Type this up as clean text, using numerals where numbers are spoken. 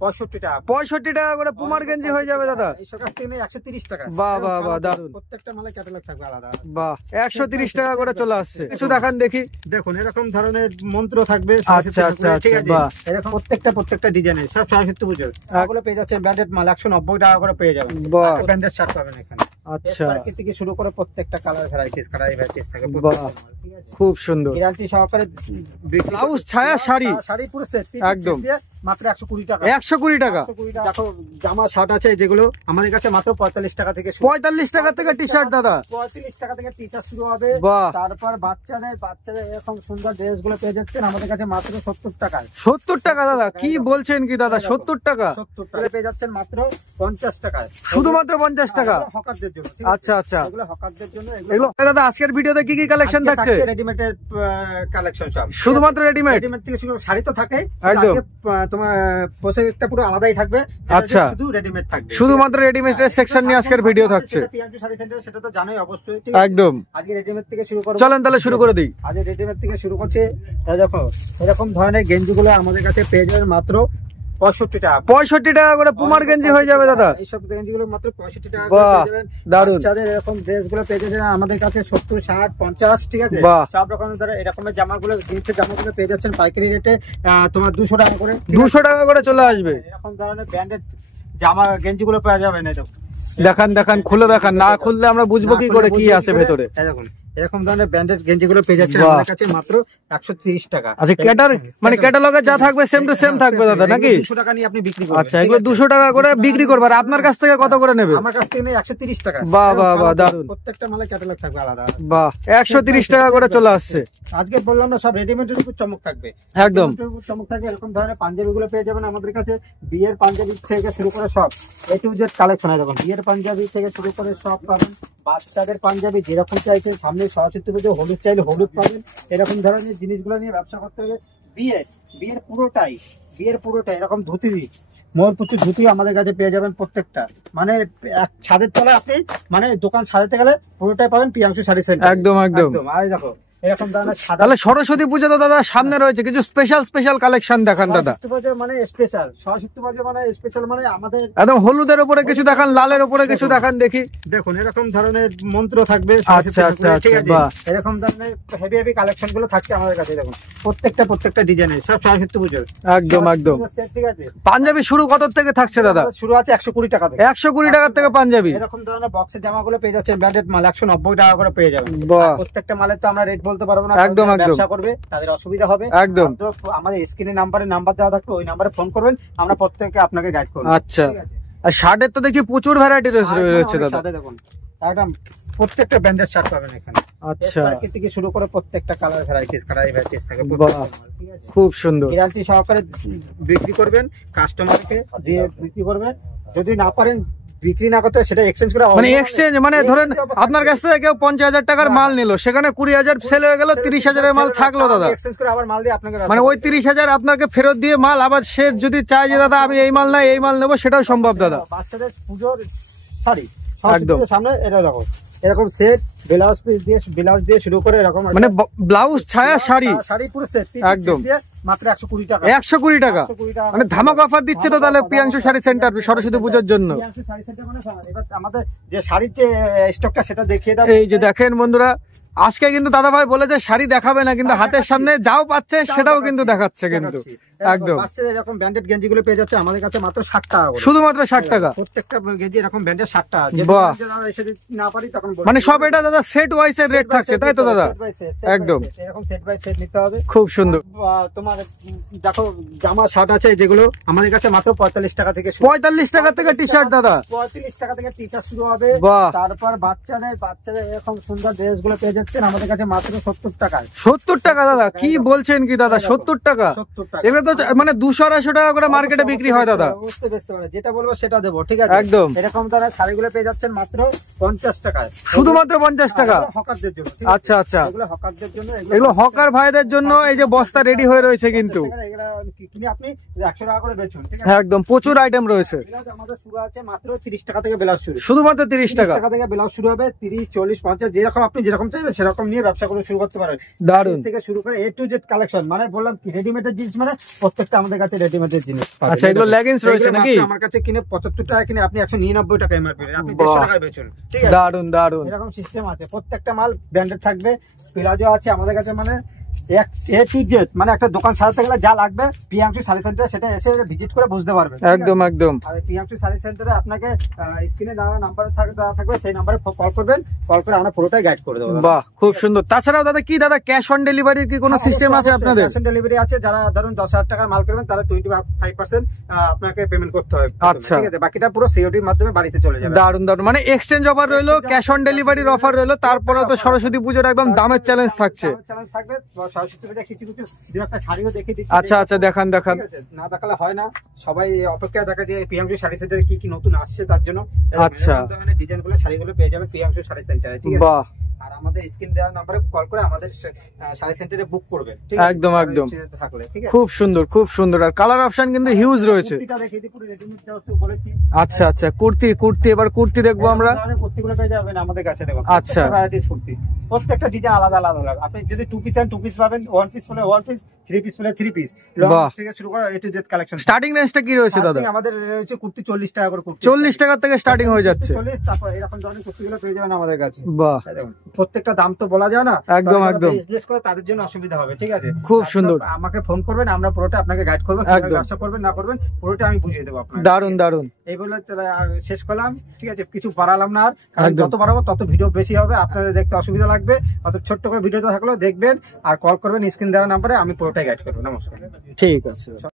65 টাকা। 65 টাকা করে পুমার গেঞ্জি হয়ে যাবে দাদা। এইসব কাছ থেকে 130 টাকা। বাহ বাহ বাহ, দারুন। প্রত্যেকটা মালে ক্যাটালগ থাকবে আলাদা। বাহ, 130 টাকা করে চলে আসছে। কিছু দেখান দেখি। দেখুন এরকম ধরনের মন্ত্র থাকবে। আচ্ছা আচ্ছা, ঠিক আছে, বাহ। এরকম প্রত্যেকটা ডিজাইনের সব সরস্বতী পুজোর এগুলো পেয়ে যাচ্ছেন ব্র্যান্ডেড মাল 190 টাকা করে পেয়ে যাবেন। বাহ, ব্র্যান্ডেড শার্ট পাবেন এখানে। আচ্ছা, থেকে শুরু করে প্রত্যেকটা কালার ভ্যারাইটিস থাকে। বাহ, খুব সুন্দর। গ্যারান্টি সহকারে ব্লাউজ ছায়া শাড়ি পুরো সেট একদম মাত্র 120 টাকা। 120 টাকা। দেখো জামা শার্ট আছে যেগুলো আমাদের কাছে মাত্র 45 টাকা থেকে 45 টাকা থেকে টি শার্ট দাদা। 45 টাকা থেকে টি শার্ট শুরু হবে। বাহ, তারপর বাচ্চাদের এরকম সুন্দর ড্রেস গুলো পেয়ে যাচ্ছেন আমাদের কাছে মাত্র 70 টাকায়। 70 টাকা দাদা, কি বলছেন কি দাদা? 70 টাকা। 70 টাকা পেয়ে যাচ্ছেন মাত্র 50 টাকায়, শুধুমাত্র 50 টাকা। হকারদের জন্য। আচ্ছা আচ্ছা, এগুলো হকারদের জন্য। এগুলো দাদা আজকের ভিডিওতে কি কি কালেকশন থাকছে? রেডিমেডের কালেকশন সব, শুধুমাত্র রেডিমেড থেকে শুরু। শাড়ি তো থাকে একদম, তোমার পোশাকটা পুরো আলাদাই থাকবে। আচ্ছা, শুধু রেডিমেড থাকবে, শুধুমাত্র রেডিমেডের সেকশন নিয়ে আজকের ভিডিও থাকছে। পিয়াঞ্চু শাড়ি সেন্টার সেটা তো জানোই অবশ্যই। একদম, আজকে রেডিমেড থেকে শুরু করব। চলেন তাহলে শুরু করে দিই। আজকে রেডিমেড থেকে শুরু করছে। দেখো এরকম ধরনের গেঞ্জিগুলো আমাদের কাছে পেয়ে যাবেন মাত্র 65 টাকা। 65 টাকা করে পুমার গেঞ্জি হয়ে যাবে দাদা। এইসব গেঞ্জিগুলো মাত্র 65 টাকা করে পেয়ে যাবেন। দারুন। বাচ্চাদের এরকম ড্রেসগুলো পেয়ে যাবেন আমাদের কাছে 70, 60, 50, ঠিক আছে। সব রকমের ধরে এরকমের জামাগুলো, জিন্সের জামাগুলো পেয়ে যাচ্ছেন পাইকারি রেটে তোমার 200 টাকা করে। 200 টাকা করে চলে আসবে। এরকম ধরনের ব্র্যান্ডেড জামা গেঞ্জিগুলো পাওয়া যাবে না। দেখান দেখান, খুলে দেখান, না খুললে আমরা বুঝবো কি করে কি আছে ভেতরে। দেখুন এরকম ধরনের ব্র্যান্ডেড গেঞ্জিগুলো পেয়ে যাচ্ছে আমাদের কাছে মাত্র 130 টাকা। আচ্ছা, ক্যাটালগে যা থাকবে সেম টু সেম থাকবে দাদা নাকি? 200 টাকা নিয়ে আপনি বিক্রি করবেন। আচ্ছা, এগুলো 200 টাকা করে বিক্রি করবে। আর আপনার কাছ থেকে কত করে নেবে? আমার কাছ থেকে নেই 130 টাকা। বাহ বাহ বাহ, দারুন। প্রত্যেকটা মালে ক্যাটালগ থাকবে আলাদা। বাহ, 130 টাকা করে চলে আসছে। আজকে বললাম না সব রেডিমেডের উপর চমক থাকবে। একদম চমক থাকবে। এরকম ধরনের পাঞ্জাবি গুলো পেয়ে যাবেন আমাদের কাছে। বিয়ের পাঞ্জাবি থেকে শুরু করে সব A to Z কালেকশন আছে। দেখুন বিয়ের পাঞ্জাবি থেকে শুরু করে সব পাবেন। বাচ্চাদের পাঞ্জাবি যেরকম চাইছে, সামনে সরস্বতী পুজো হলুদ চাইলে হলুদ পাবেন। এরকম ধরনের জিনিসগুলো নিয়ে ব্যবসা করতে হবে। বিয়ের পুরোটাই এরকম ধুতি, ময়ূরপুচুর ধুতি আমাদের কাছে পেয়ে যাবেন প্রত্যেকটা। মানে এক ছাদের তলায় আপনি মানে দোকান সাজাতে গেলে পুরোটাই পাবেন পিয়াংশু শাড়ি সেন্টার। একদম একদম। আর দেখো এরকম ধরনের তাহলে সরস্বতী পুজো তো দাদা সামনে রয়েছে, কিছু স্পেশাল কালেকশন দেখান দাদা। মানে স্পেশাল সরস্বতী পুজো মানে স্পেশাল মানে আমাদের একদম হলুদের উপরে কিছু দেখান, লালের উপরে কিছু দেখান দেখি। দেখুন এরকম ধরনের মন্ত্র থাকবে। আচ্ছা আচ্ছা, ঠিক আছে, এরকম ধরনের হেভি কালেকশন গুলো থাকছে আমাদের কাছে। দেখুন প্রত্যেকটা ডিজাইনের সব সরস্বতী পুজোর একদম। ঠিক আছে। পাঞ্জাবি শুরু কত থেকে থাকছে দাদা? শুরু আছে 120 টাকা থেকে। 120 টাকা থেকে পাঞ্জাবি। এরকম ধরনের বক্সের জামাগুলো পেয়ে যাচ্ছে ব্র্যান্ডেড মাল 190 টাকা করে পেয়ে যাবেন। প্রত্যেকটা মালের তো আমরা রেট বলতে পারবো না, একদম ব্যবসা করবে তাদের অসুবিধা হবে। একদম, আমাদের স্ক্রিনে নাম্বার দেওয়া থাকবে, ওই নাম্বারে ফোন করবেন, আমরা প্রত্যেককে আপনাকে গাইড করবো। আচ্ছা, আর শার্টের তো দেখি প্রচুর ভ্যারাইটি রয়েছে দাদা। দেখুন একদম প্রত্যেকটা ব্র্যান্ডের শার্ট পাবেন এখানে। আচ্ছা, থেকে শুরু করে প্রত্যেকটা কালার ভ্যারাইটিস থাকে। খুব সুন্দর। গ্যারান্টি সহকারে বিক্রি করবেন, কাস্টমারকে দিয়ে বিক্রি করবেন। যদি না পারেন বিক্রি না করতে সেটা এক্সচেঞ্জ করে, মানে এক্সচেঞ্জ মানে ধরেন আপনার কাছ থেকে কেউ 50,000 টাকার মাল নিল, সেখানে 20,000 সেল হয়ে গেল, 30,000 এর মাল থাকলো দাদা। এক্সচেঞ্জ করে আবার মাল দিয়ে আপনাকে, মানে ওই 30,000 আপনাকে ফেরত দিয়ে মাল আবার সে যদি চায় যে দাদা আমি এই মাল না এই মাল নেবো, সেটাও সম্ভব দাদা। বাচ্চাদের পুজোর শাড়ি একদম সামনে এটা দেখো এরকম সেট, ব্লাউজ দিয়ে শুরু করে এরকম মানে ব্লাউজ ছায়া শাড়ি পুরো সেট একদম মাত্র 120 টাকা। 120 টাকা মানে ধামাকা অফার দিচ্ছে তো তাহলে পিয়াংশু শাড়ি সেন্টার সরস্বতী পুজোর জন্য। আমাদের যে শাড়ির যে স্টকটা সেটা দেখিয়ে দাও। এই যে দেখেন বন্ধুরা, আজকে কিন্তু দাদা ভাই বলেছে শাড়ি দেখাবে না, কিন্তু হাতের সামনে যাও পাচ্ছে সেটাও কিন্তু দেখাচ্ছে কিন্তু একদম। বাচ্চাদের এরকম ব্র্যান্ডেড গেঞ্জিগুলো পেয়ে যাচ্ছে আমাদের কাছে মাত্র 60 টাকা করে। শুধুমাত্র 60 টাকা প্রত্যেকটা গেঞ্জি এরকম ব্র্যান্ডের 60 টাকা। এসে না পারি তখন মানে সব এটা দাদা সেট ওয়াইজ এর রেট থাকছে তাই তো দাদা? একদম এরকম সেট বাই সেট নিতে হবে। খুব সুন্দর। তোমার দেখো জামা শার্ট আছে যেগুলো আমাদের কাছে মাত্র 45 টাকা থেকে 45 টাকা থেকে টি শার্ট দাদা। 45 টাকা থেকে টি শার্ট শুরু হবে। তারপর বাচ্চাদের এরকম সুন্দর ড্রেস গুলো পেয়ে যাচ্ছেন আমাদের কাছে মাত্র 70 টাকায়। 70 টাকা দাদা, কি বলছেন কি দাদা? 70 টাকা? এগুলো তো মানে 200-250 টাকা করে মার্কেটে বিক্রি হয় দাদা। বুঝতে পারে, যেটা বলবো সেটা দেবো, ঠিক আছে একদম। এরকম ধরনের শাড়িগুলো পেয়ে যাচ্ছেন মাত্র 50 টাকায়, শুধুমাত্র 50 টাকা। হকারদের জন্য। আচ্ছা আচ্ছা, এগুলো হকারদের জন্য, এগুলো হকার ভাইদের জন্য। এই যে বস্তা রেডি হয়ে রয়েছে কিন্তু কিনে আপনি 100 টাকা করে বেচুন, ঠিক আছে একদম। প্রচুর আইটেম রয়েছে। আমাদের শুরু আছে মাত্র 30 টাকা থেকে ব্লাউজ শুরু, শুধুমাত্র 30 টাকা থেকে ব্লাউজ শুরু হবে। 30, 40, 50 যেরকম আপনি যেরকম চাইবেন সেরকম নিয়ে ব্যবসা করে শুরু করতে পারেন। দারুন। থেকে শুরু করে A to Z কালেকশন, মানে বললাম কি রেডিমেডের জিনিস মানে প্রত্যেকটা আমাদের কাছে রেডিমেডের জিনিস পাবেন। আচ্ছা, এগুলো leggings রয়েছে এগুলো নাকি? আপনি আমার কাছে কিনে 75 টাকা কিনে আপনি 199 টাকা এমআরপি, আপনি 150 টাকায় বেচুন, ঠিক আছে? দারুন দারুন। এরকম সিস্টেম আছে, প্রত্যেকটা মাল ব্র্যান্ডেড থাকবে। প্লাজো আছে আমাদের কাছে, মানে A to Z, মানে একটা দোকান সাজাতে গেলে যা লাগবে প্রিয়াংশু শাড়ি সেন্টারে সেটা এসে ভিজিট করে বুঝতে পারবেন। একদম একদম। আর প্রিয়াংশু শাড়ি সেন্টারে আপনাকে স্ক্রিনে দেওয়া নাম্বার দেওয়া থাকবে, সেই নাম্বারে কল করবেন, কল করে আমরা পুরোটাই গাইড করে দেবো। বাহ, খুব সুন্দর। তাছাড়াও দাদা কি দাদা ক্যাশ অন ডেলিভারির কি কোনো সিস্টেম আছে আপনাদের? ক্যাশ অন ডেলিভারি আছে, যারা ধরুন 10,000 টাকার মাল করবেন তারা 25% আপনাকে পেমেন্ট করতে হবে, আচ্ছা। ঠিক আছে? বাকিটা পুরো সিওডির মাধ্যমে বাড়িতে চলে যাবে। দারুন দারুন, মানে এক্সচেঞ্জ অফার রইলো, ক্যাশ অন ডেলিভারির অফার রইলো, তারপরেও তো সরস্বতী পুজোর একদম দামের চ্যালেঞ্জ থাকছে। চ্যালেঞ্জ থাকবে। সরস্বতী পুজোতে কিছু কিছু দু একটা শাড়িও দেখিয়ে দিচ্ছি। আচ্ছা আচ্ছা, দেখান দেখান। ঠিক আছে? না দেখালে হয় না, সবাই অপেক্ষায় থাকে যে প্রিয়াংশু শাড়ি সেন্টারে কি কি নতুন আসছে তার জন্য। আচ্ছা। ডিজাইন গুলো শাড়িগুলো পেয়ে যাবে প্রিয়াংশু শাড়ি সেন্টারে, ঠিক আছে? বাহ, আর আমাদের স্ক্রিন দেওয়ার নাম্বারে কল করে আমাদের শাড়ি সেন্টারে বুক করবে, ঠিক একদম, একদম। থাকলে, ঠিক আছে? খুব সুন্দর খুব সুন্দর। আর কালার অপশন কিন্তু হিউজ রয়েছে। কুর্তিটা দেখিয়ে দিই, পুরো রেডিমেড বলেছি। আচ্ছা আচ্ছা, কুর্তি কুর্তি, এবার কুর্তি দেখবো আমরা। কুর্তিগুলো পেয়ে যাবেন আমাদের কাছে, দেখুন। আচ্ছা। ভ্যারাইটিস কুর্তি, প্রত্যেকটা ডিজাইন আলাদা আলাদা আলাদা। আপনি যদি 2 পিস আন 2 পিস পাবেন, 1 পিস হলে 1 পিস, 3 পিস হলে 3 পিস, লং বাহ। থেকে শুরু করে A to Z collection. Starting রেঞ্জটা কি রয়েছে দাদা? আমাদের রয়েছে কুর্তি 40 টাকা করে কুর্তি। 40 টাকা থেকে স্টার্টিং হয়ে যাচ্ছে। 40, তারপর এরকম ধরনের কুর্তিগুলো পেয়ে যাবেন আমাদের কাছে। বাহ, দেখুন, প্রত্যেকটা দাম তো বলা যায় না, একদম, তারা একদম। বিজনেস করে তাদের জন্য অসুবিধা হবে, ঠিক আছে? খুব আপনারা সুন্দর। আমাকে ফোন করবেন, আমরা পুরোটা আপনাকে গাইড করবো, কিভাবে একদম। ব্যবসা করবেন না করবেন পুরোটা আমি বুঝিয়ে দেবো আপনাকে। দারুন দারুন। এই বলে আর শেষ করলাম, ঠিক আছে? কিছু বাড়ালাম না আর, কারণ একদম। যত বাড়াবো তত ভিডিও বেশি হবে, আপনাদের দেখতে অসুবিধা লাগবে। অত ছোট্ট করে ভিডিওটা থাকলেও দেখবেন আর কল করবেন স্ক্রিন দেওয়া নাম্বারে, আমি পুরোটাই গাইড করবো। নমস্কার। ঠিক আছে।